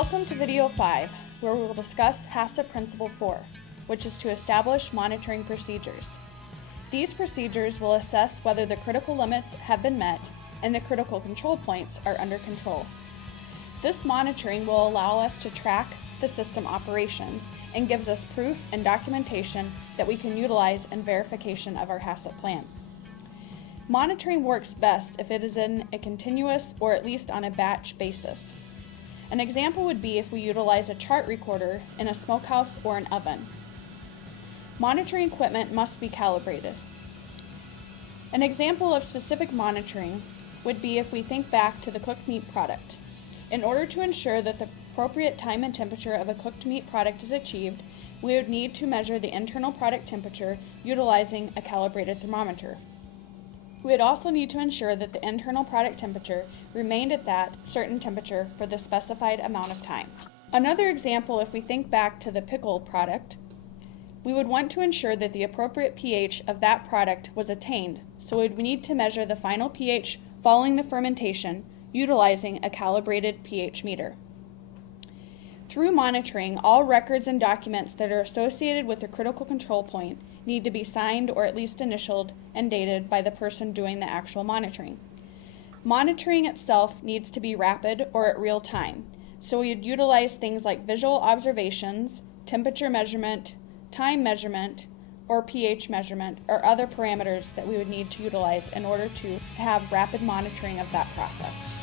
Welcome to Video 5, where we will discuss HACCP Principle 4, which is to establish monitoring procedures. These procedures will assess whether the critical limits have been met and the critical control points are under control. This monitoring will allow us to track the system operations and gives us proof and documentation that we can utilize in verification of our HACCP plan. Monitoring works best if it is in a continuous or at least on a batch basis. An example would be if we utilize a chart recorder in a smokehouse or an oven. Monitoring equipment must be calibrated. An example of specific monitoring would be if we think back to the cooked meat product. In order to ensure that the appropriate time and temperature of a cooked meat product is achieved, we would need to measure the internal product temperature utilizing a calibrated thermometer. We would also need to ensure that the internal product temperature remained at that certain temperature for the specified amount of time. Another example, if we think back to the pickle product, we would want to ensure that the appropriate pH of that product was attained, so we would need to measure the final pH following the fermentation utilizing a calibrated pH meter. Through monitoring, all records and documents that are associated with the critical control point need to be signed or at least initialed and dated by the person doing the actual monitoring. Monitoring itself needs to be rapid or at real time, so we would utilize things like visual observations, temperature measurement, time measurement, or pH measurement, or other parameters that we would need to utilize in order to have rapid monitoring of that process.